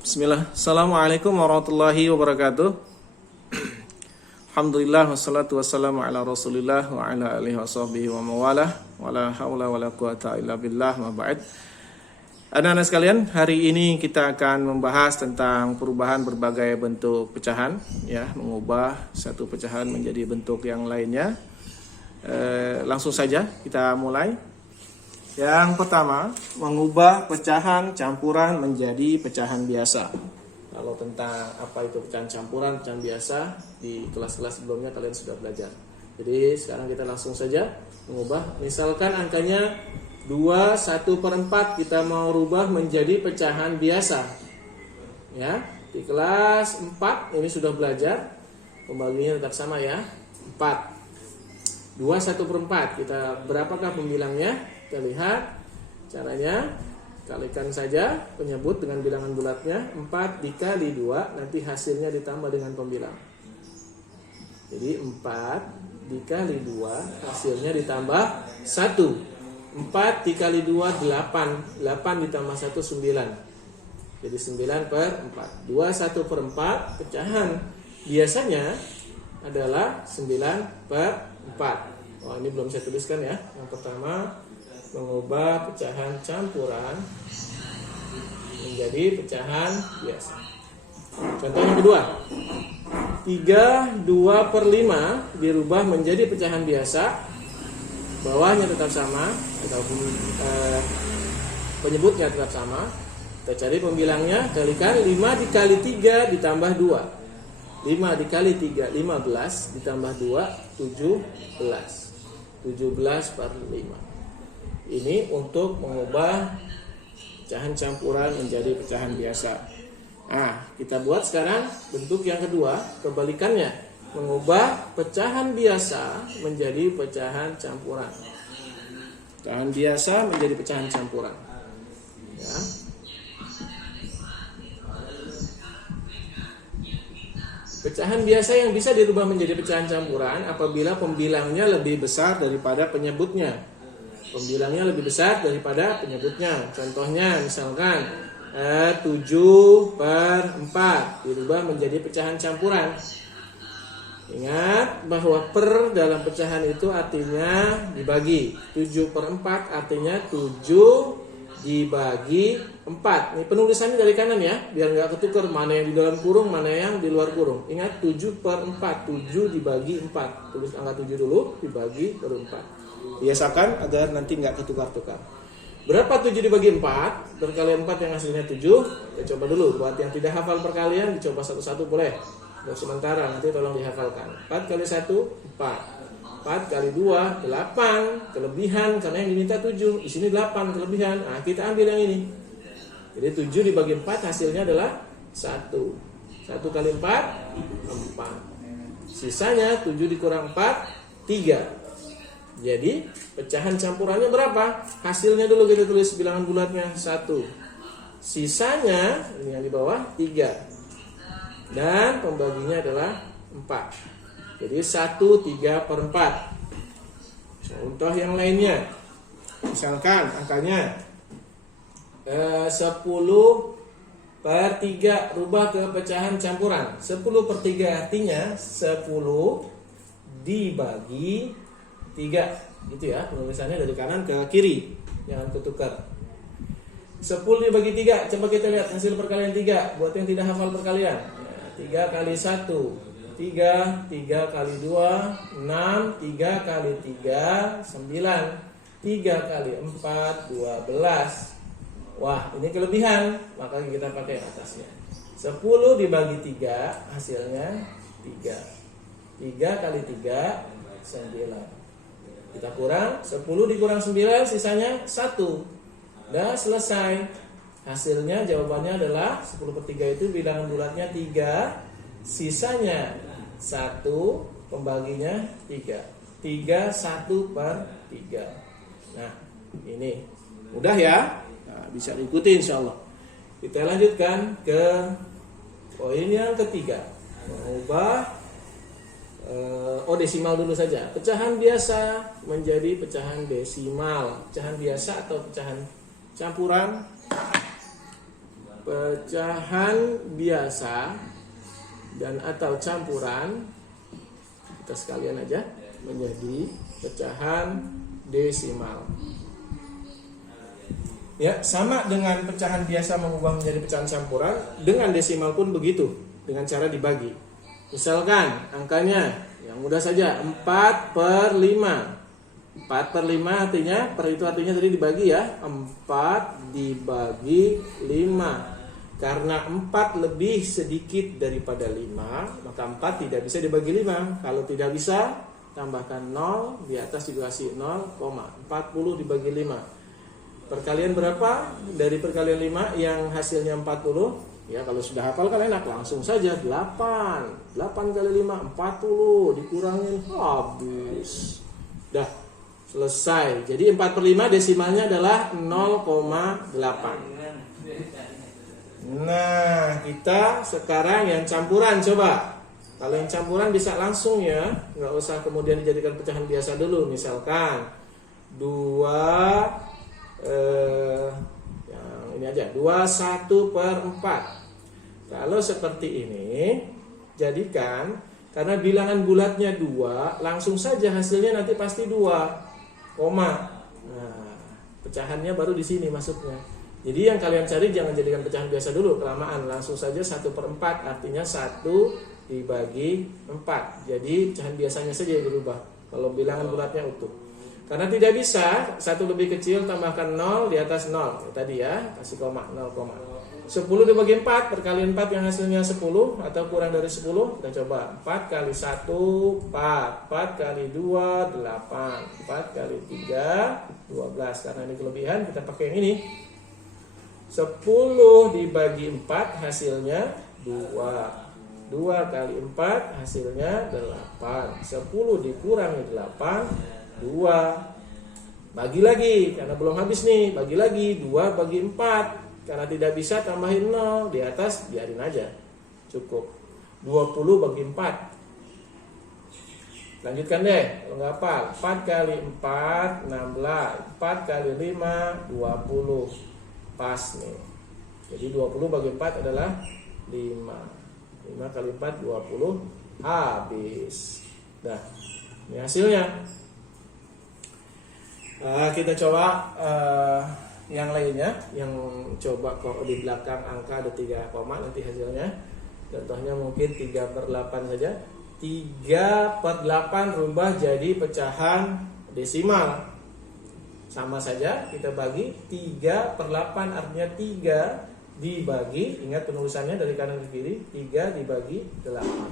Bismillah. Assalamualaikum warahmatullahi wabarakatuh. Alhamdulillah wassalatu wassalamu ala Rasulillah wa ala alihi washabbihi wa mawalah wa la haula wa la quwata illa billah ma ba'd. Anak-anak sekalian, hari ini kita akan membahas tentang perubahan berbagai bentuk pecahan, ya, mengubah satu pecahan menjadi bentuk yang lainnya. Langsung saja kita mulai. Yang pertama, mengubah pecahan campuran menjadi pecahan biasa. Kalau tentang apa itu pecahan campuran, pecahan biasa, di kelas-kelas sebelumnya kalian sudah belajar. Jadi sekarang kita langsung saja mengubah. Misalkan angkanya 2, 1/4 kita mau rubah menjadi pecahan biasa. Ya, di kelas 4 ini sudah belajar. Pembagiannya tetap sama ya, 4. 2, 1/4. Kita berapakah pembilangnya? Kita lihat caranya, kalikan saja penyebut dengan bilangan bulatnya. 4 dikali 2, nanti hasilnya ditambah dengan pembilang. Jadi 4 dikali 2, hasilnya ditambah 1. 4 dikali 2, 8. 8 ditambah 1, 9. Jadi 9/4. 2, 1/4 pecahan biasanya adalah 9/4. Oh, ini belum saya tuliskan ya. Yang pertama, mengubah pecahan campuran menjadi pecahan biasa. Contoh yang kedua, 3/2/5 dirubah menjadi pecahan biasa. Bawahnya tetap sama, ataupun penyebutnya tetap sama. Kita cari pembilangnya, kalikan 5 dikali 3 ditambah 2. 5 dikali 3, 15 ditambah 2, 17. 17/5. Ini untuk mengubah pecahan campuran menjadi pecahan biasa. Nah, kita buat sekarang bentuk yang kedua, kebalikannya, mengubah pecahan biasa menjadi pecahan campuran. Pecahan biasa menjadi pecahan campuran. Ya. Pecahan biasa yang bisa dirubah menjadi pecahan campuran apabila pembilangnya lebih besar daripada penyebutnya. Pembilangnya lebih besar daripada penyebutnya. Contohnya misalkan 7/4 dirubah menjadi pecahan campuran. Ingat bahwa per dalam pecahan itu artinya dibagi. 7/4 artinya 7 dibagi 4. Ini penulisannya dari kanan ya, biar nggak ketukar mana yang di dalam kurung, mana yang di luar kurung. Ingat 7/4, 7 dibagi 4. Tulis angka 7 dulu, dibagi per 4. Biasakan agar nanti nggak ketukar-tukar. Berapa 7 dibagi 4? Berkali 4 yang hasilnya 7. Kita coba dulu. Buat yang tidak hafal perkalian, dicoba satu-satu boleh. Untuk sementara, nanti tolong dihafalkan. 4 kali 1, 4. 4 kali 2, 8. Kelebihan, karena yang diminta 7. Di sini 8 kelebihan. Nah, kita ambil yang ini. Jadi 7 dibagi 4 hasilnya adalah 1. 1 kali 4, 4. Sisanya 7 dikurang 4, 3. Jadi pecahan campurannya berapa? Hasilnya dulu kita tulis bilangan bulatnya 1. Sisanya ini yang di bawah 3. Dan pembaginya adalah 4. Jadi 1/3/4. Contoh yang lainnya, misalkan angkanya 10/3 rubah ke pecahan campuran. 10/3 artinya 10 dibagi 3, gitu ya, penulisannya dari kanan ke kiri, jangan ketukar. 10 dibagi 3, coba kita lihat hasil perkalian 3. Buat yang tidak hafal perkalian, 3 kali 1, 3, 3 kali 2, 6, 3 kali 3, 9, 3 kali 4, 12. Wah, ini kelebihan, maka kita pakai atasnya. 10 dibagi 3, hasilnya 3. 3 kali 3, 9. Kita kurang, 10 dikurang 9, sisanya 1. Udah selesai. Hasilnya jawabannya adalah 10/3 itu bilangan bulatnya 3. Sisanya 1, pembaginya 3. 3, 1/3. Nah, ini mudah ya. Nah, bisa diikuti insya Allah. Kita lanjutkan ke poin yang ketiga, mengubah desimal dulu saja. Pecahan biasa menjadi pecahan desimal. Pecahan biasa atau pecahan campuran pecahan biasa dan atau campuran, kita sekalian aja, menjadi pecahan desimal. Ya, sama dengan pecahan biasa mengubah menjadi pecahan campuran, dengan desimal pun begitu, dengan cara dibagi. Misalkan angkanya yang mudah saja, 4/5. 4/5 artinya, per itu artinya tadi dibagi ya, 4 dibagi 5. Karena 4 lebih sedikit daripada 5, maka 4 tidak bisa dibagi 5. Kalau tidak bisa, tambahkan 0, di atas dikasih 0, 40 dibagi 5. Perkalian berapa dari perkalian 5 yang hasilnya 40? Ya, kalau sudah hafal kan enak, langsung saja 8. 8 kali 5, 40, dikurangin, habis. Dah, selesai. Jadi 4/5 desimalnya adalah 0,8. Nah, kita sekarang yang campuran coba. Kalau yang campuran bisa langsung ya, nggak usah kemudian dijadikan pecahan biasa dulu. Misalkan 2 yang ini aja, 21/4. Kalau seperti ini, jadikan, karena bilangan bulatnya 2, langsung saja hasilnya nanti pasti 2, koma. Nah, pecahannya baru di sini masuknya. Jadi yang kalian cari jangan jadikan pecahan biasa dulu, kelamaan, langsung saja 1/4, artinya 1 dibagi 4. Jadi pecahan biasanya saja yang dirubah, kalau bilangan bulatnya utuh. Karena tidak bisa, 1 lebih kecil tambahkan 0 di atas 0, tadi ya, kasih koma, 0, 10 dibagi 4, perkalian 4 yang hasilnya 10 atau kurang dari 10, kita coba. 4 kali 1, 4, 4 kali 2, 8, 4 kali 3, 12. Karena ini kelebihan, kita pakai yang ini. 10 dibagi 4 hasilnya 2. 2 kali 4 hasilnya 8. 10 dikurangi 8, 2. Bagi lagi, karena belum habis nih. Bagi lagi, 2 bagi 4. Karena tidak bisa tambahin 0, di atas biarin aja, cukup. 20 bagi 4. Lanjutkan deh, kalau nggak hafal. 4 kali 4, 16. 4 kali 5, 20. Pas nih. Jadi 20 bagi 4 adalah 5. 5 kali 4, 20. Habis. Dah, ini hasilnya. Kita coba yang lainnya, yang coba kok di belakang angka ada 3 koma nanti hasilnya. Contohnya mungkin 3/8 saja. 3/8 rubah jadi pecahan desimal. Sama saja, kita bagi 3/8 artinya 3 dibagi, ingat penulisannya dari kanan ke kiri, 3 dibagi 8.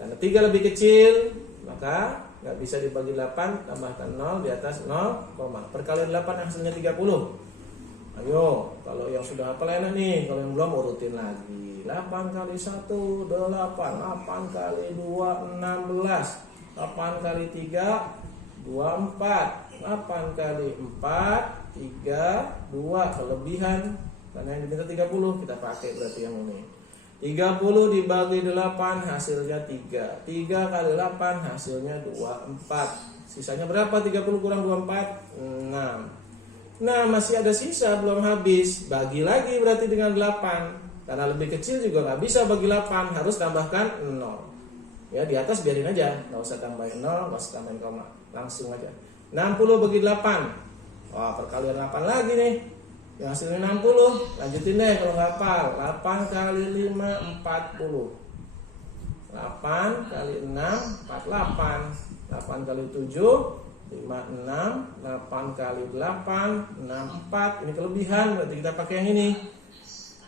Karena 3 lebih kecil, maka nggak bisa dibagi 8, tambahkan 0 di atas 0, perkalian 8 hasilnya 30. Ayo, kalau yang sudah hafal enak nih, kalau yang belum urutin lagi. 8 kali 1, 8, 8 kali 2, 16, 8 kali 3, 24, 8 kali 4, 3, 2, kelebihan. Karena yang diminta 30, kita pakai berarti yang ini. 30 dibagi 8 hasilnya 3. 3 kali 8 hasilnya 24. Sisanya berapa? 30 kurang 24, 6. Nah, masih ada sisa belum habis. Bagi lagi berarti dengan 8. Karena lebih kecil juga nggak bisa bagi 8, harus tambahkan 0. Ya, di atas biarin aja, nggak usah tambahin 0, nggak usah tambahin koma, langsung aja. 60 bagi 8. Wah, perkalian 8 lagi nih. Yang hasilnya 60. Lanjutin deh kalau nggak hafal. 8 kali 5, 40. 8 kali 6, 48. 8 kali 7, 56. 8 kali 8, 64. Ini kelebihan, berarti kita pakai yang ini.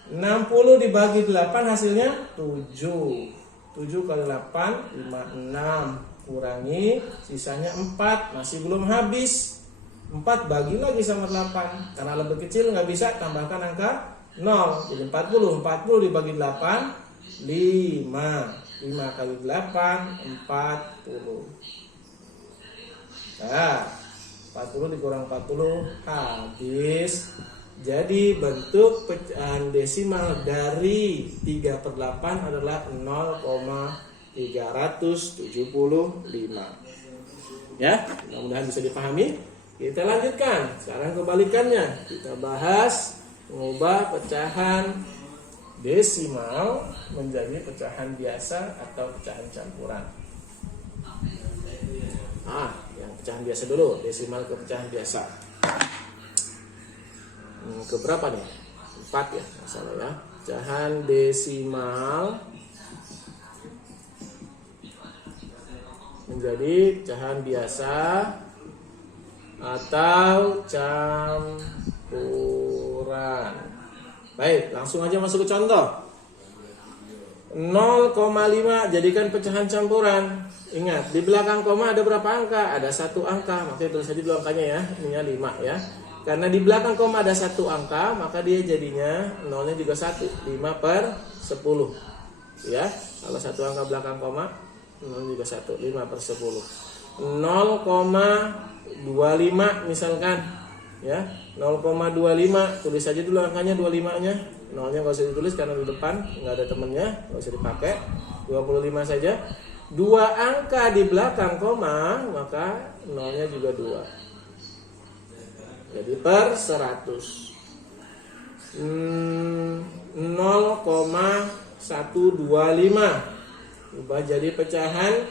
60 dibagi 8 hasilnya 7. 7 kali 8, 56. Kurangi, sisanya 4. Masih belum habis. 4 bagi lagi sama 8. Karena lebih kecil nggak bisa, tambahkan angka 0. Jadi 40. 40 dibagi 8, 5. 5 kali 8, 40. Nah, 40 dikurang 40, habis. Jadi bentuk pecahan desimal dari 3/8 adalah 0,375. Ya, mudah-mudahan bisa dipahami. Kita lanjutkan. Sekarang kebalikannya. Kita bahas mengubah pecahan desimal menjadi pecahan biasa atau pecahan campuran. Yang pecahan biasa dulu, desimal ke pecahan biasa. Ke berapa nih? 4 ya, masalah ya. Pecahan desimal menjadi pecahan biasa atau campuran. Baik, langsung aja masuk ke contoh. 0,5 jadikan pecahan campuran. Ingat, di belakang koma ada berapa angka? Ada 1 angka, makanya tulis aja dulu angkanya ya. Ininya 5 ya. Karena di belakang koma ada 1 angka, maka dia jadinya nolnya juga 1. 5/10. Ya, kalau 1 angka belakang koma, nol juga 1. 5/10. 0,25 misalkan. Ya, 0,25 tulis aja dulu angkanya 25-nya. Nolnya nggak usah ditulis karena di depan nggak ada temennya, nggak usah dipakai. 25 saja. 2 angka di belakang koma, maka nolnya juga 2. Jadi per 100. 0,125 ubah jadi pecahan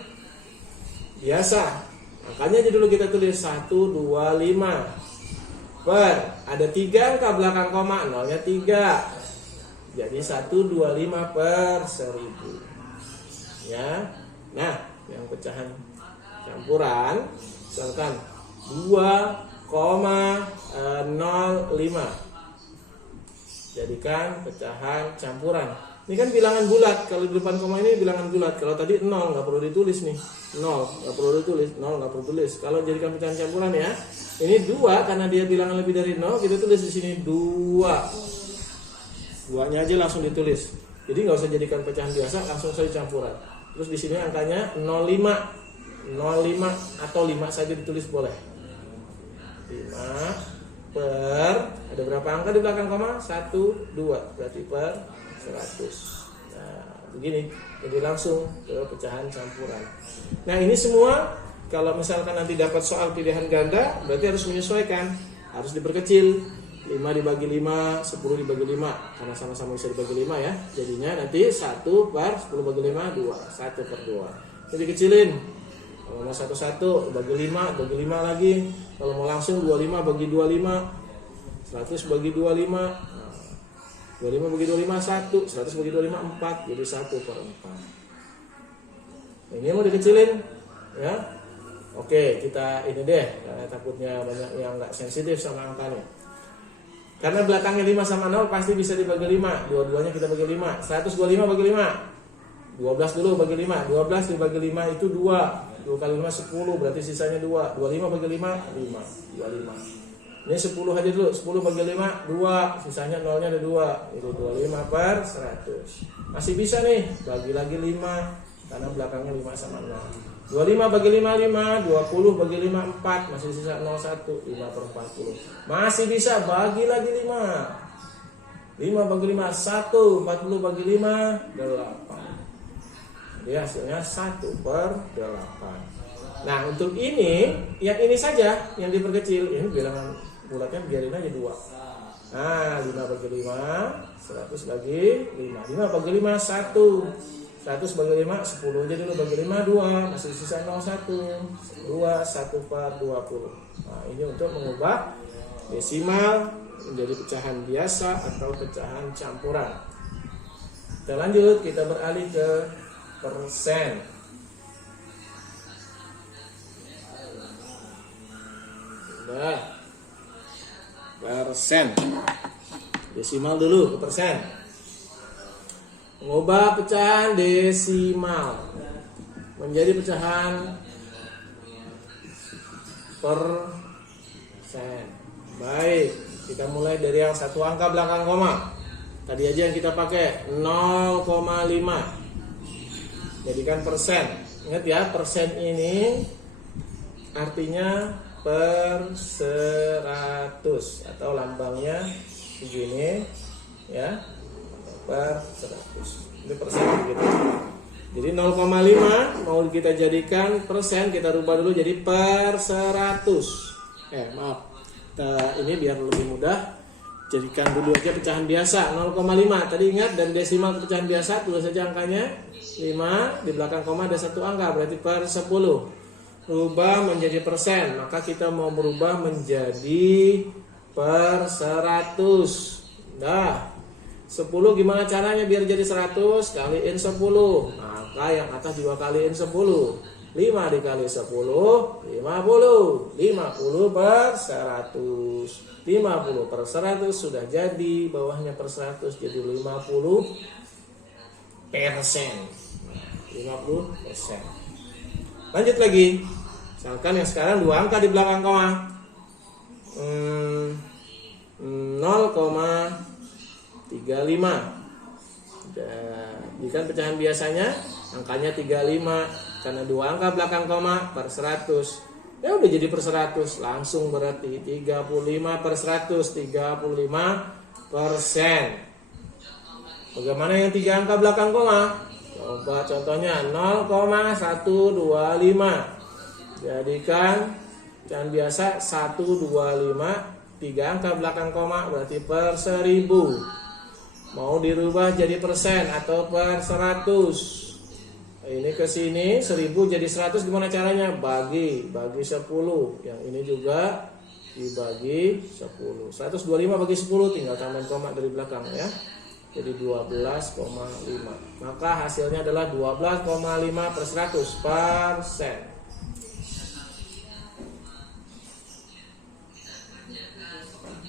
biasa. Angkanya aja dulu kita tulis 125 per, ada 3 angka belakang koma, nolnya 3. Jadi 125/1000. Ya. Nah, yang pecahan campuran misalkan 2,05 jadikan pecahan campuran. Ini kan bilangan bulat. Kalau di depan koma ini bilangan bulat. Kalau tadi 0 nggak perlu ditulis nih. 0 nggak perlu ditulis. 0 nggak perlu tulis. Kalau jadikan pecahan campuran ya. Ini 2 karena dia bilangan lebih dari 0, kita tulis di sini 2. 2-nya aja langsung ditulis. Jadi nggak usah jadikan pecahan biasa, langsung saja campuran. Terus di sini angkanya 0,5. 0,5 atau 5 saja ditulis boleh. 5 per, ada berapa angka di belakang koma? 1, 2, berarti per 100. Nah, begini. Jadi langsung ke pecahan campuran. Nah, ini semua kalau misalkan nanti dapat soal pilihan ganda, berarti harus menyesuaikan. Harus diperkecil. 5 dibagi 5, 10 dibagi 5. Karena sama-sama bisa dibagi 5 ya. Jadinya nanti 1 per 10 bagi 5, 2. 1/2. Jadi kecilin. Kalau mau 1 bagi 5, bagi 5 lagi. Kalau mau langsung 25 bagi 25. 100 bagi 25. 25 bagi 25 1, 100 bagi 25 4, jadi 1/4. Ini mau dikecilin ya. Oke, kita ini deh, karena takutnya banyak yang nggak sensitif sama angkanya. Karena belakangnya 5 sama 0 pasti bisa dibagi 5. Dua-duanya kita bagi 5. 125 bagi 5. 12 dulu bagi 5. 12 dibagi 5 itu 2. 2 kali 5 10, berarti sisanya 2. 25 bagi 5 5. 25. Ini 10 aja dulu. 10 bagi 5 2. Sisanya nolnya ada 2. Itu 25/100. Masih bisa nih, bagi lagi 5 karena belakangnya 5 sama 0. 25 bagi 5 5, 20 bagi 5 4, masih sisa 01, 5/40. Masih bisa bagi lagi 5. 5 bagi 5 1, 40 bagi 5 8. Jadi hasilnya 1/8. Nah, untuk ini, yang ini saja yang diperkecil. Ini bilangan bulatnya biarin aja 2. Nah, 5 bagi 5, 100 bagi 5. 5 bagi 5 1. 100 bagi 5, 10 aja dulu bagi 5, 2. Masih sisa 01. 2, 1/20. Nah, ini untuk mengubah desimal menjadi pecahan biasa atau pecahan campuran. Kita lanjut, kita beralih ke persen. Nah, persen. Desimal dulu ke persen. Mengubah pecahan desimal menjadi pecahan persen. Baik, kita mulai dari yang 1 angka belakang koma. Tadi aja yang kita pakai 0,5. Jadikan persen. Ingat ya, persen ini artinya per 100 atau lambangnya begini ya. Per 100. Ini persen gitu. Jadi 0,5 mau kita jadikan persen, kita rubah dulu jadi per 100. Maaf. Ini biar lebih mudah. jadikan dulu aja pecahan biasa 0,5. Tadi ingat, dan desimal pecahan biasa tulis saja angkanya 5, di belakang koma ada satu angka, berarti per 10. Rubah menjadi persen, maka kita mau merubah menjadi per 100. Nah, 10 gimana caranya biar jadi 100? Kaliin 10. Maka yang atas juga kaliin 10. 5 dikali 10, 50. 50 per 100. 50 per 100 sudah jadi, bawahnya per 100 jadi 50%. 50%. Lanjut lagi. Misalkan yang sekarang dua angka di belakang koma. 0,35. Jadikan pecahan biasanya angkanya 35, karena dua angka belakang koma per 100. Ya udah jadi per 100 langsung, berarti 35 per 100, 35%. Bagaimana yang tiga angka belakang koma? Coba contohnya 0,125. Jadikan pecahan biasa 125, tiga angka belakang koma berarti per 1000. Mau dirubah jadi persen atau per 100. Ini ke sini 1000 jadi 100, gimana caranya? Bagi 10. Yang ini juga dibagi 10. 125 bagi 10, tinggal tambahin koma dari belakang ya. Jadi 12,5. Maka hasilnya adalah 12,5 per 100%.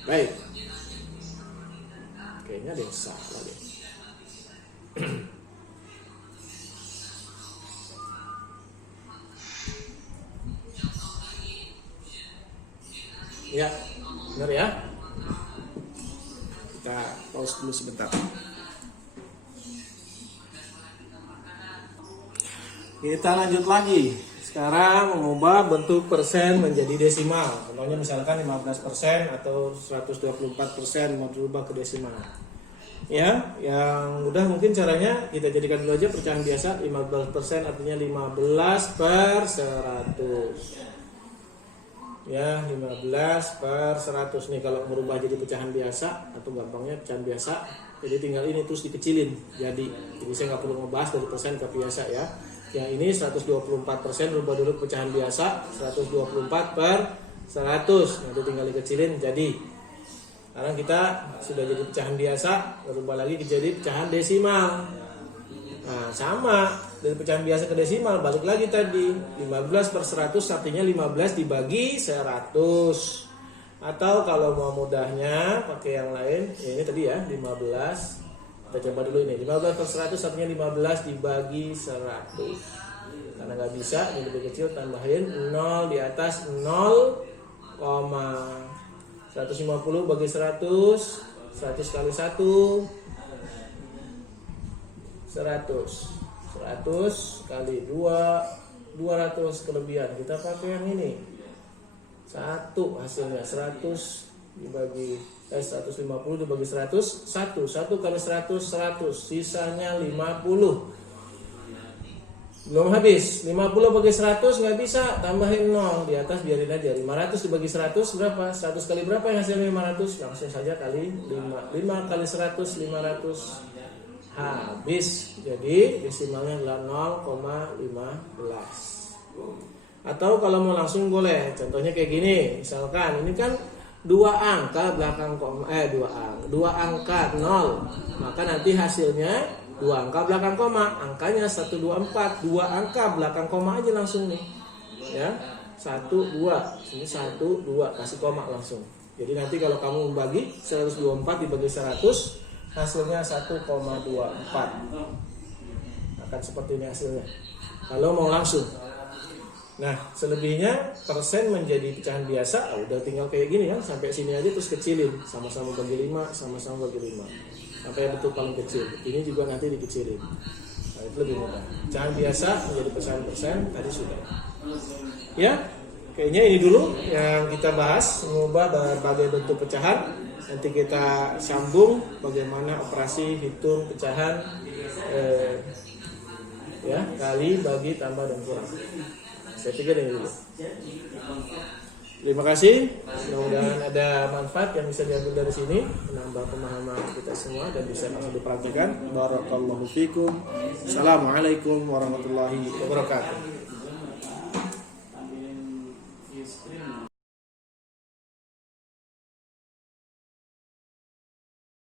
Baik. Kayaknya ada yang salah deh. Ya, benar ya. Kita pause dulu sebentar. Kita lanjut lagi. Sekarang mengubah bentuk persen menjadi desimal. Contohnya misalkan 15% atau 124% mau dirubah ke desimal. Ya, yang mudah mungkin caranya kita jadikan dulu aja pecahan biasa. 15% artinya 15 per 100. Ya, 15 per 100 nih kalau merubah jadi pecahan biasa, atau gampangnya pecahan biasa. Jadi tinggal ini terus dikecilin. Jadi saya nggak perlu ngebahas dari persen ke biasa ya. Yang ini 124%, rubah dulu pecahan biasa 124 per 100. Nanti tinggal dikecilin jadi. Sekarang kita sudah jadi pecahan biasa, berubah lagi jadi pecahan desimal. Nah, sama dari pecahan biasa ke desimal, balik lagi tadi 15 per 100 artinya 15 dibagi 100. Atau kalau mau mudahnya pakai yang lain, ya ini tadi ya 15. Kita coba dulu ini 15 per 100 artinya 15 dibagi 100. Karena nggak bisa, ini lebih kecil, tambahin 0 di atas 0,150 bagi 100. 100 kali 1 100 kali 2 200 kelebihan. Kita pakai yang ini 1 hasilnya 100 dibagi 150 dibagi 100 1 kali 100 100, sisanya 50. Belum habis, 50 bagi 100 nggak bisa, tambahin 0 di atas, biarin aja. 500 dibagi 100 berapa? 100 kali berapa yang hasilnya 500? Langsung saja kali 5. 5 kali 100 500. Habis. Jadi desimalnya adalah 0,15. Atau kalau mau langsung boleh. Contohnya kayak gini. Misalkan ini kan dua angka belakang koma, dua angka 0. Maka nanti hasilnya dua angka belakang koma. Angkanya 124. Dua angka belakang koma aja langsung nih. Ya. 1 2. Sini 1 2 kasih koma langsung. Jadi nanti kalau kamu membagi 124 dibagi 100, hasilnya 1,24. Akan seperti ini hasilnya kalau mau langsung. Nah, selebihnya persen menjadi pecahan biasa, udah tinggal kayak gini kan, sampai sini aja terus kecilin, sama-sama bagi 5, sama-sama bagi 5 sampai betul paling kecil. Ini juga nanti dikecilin. Nah, itu lebih mudah. Pecahan biasa menjadi pecahan persen tadi sudah. Ya, kayaknya ini dulu yang kita bahas, mengubah berbagai bentuk pecahan. Nanti kita sambung bagaimana operasi hitung pecahan kali, bagi, tambah, dan kurang. Saya pikir ini dulu. Terima kasih. Mudah-mudahan ada manfaat yang bisa diambil dari sini, menambah pemahaman kita semua dan bisa langsung dipraktikkan. Barakallahu fikum. Assalamualaikum warahmatullahi wabarakatuh.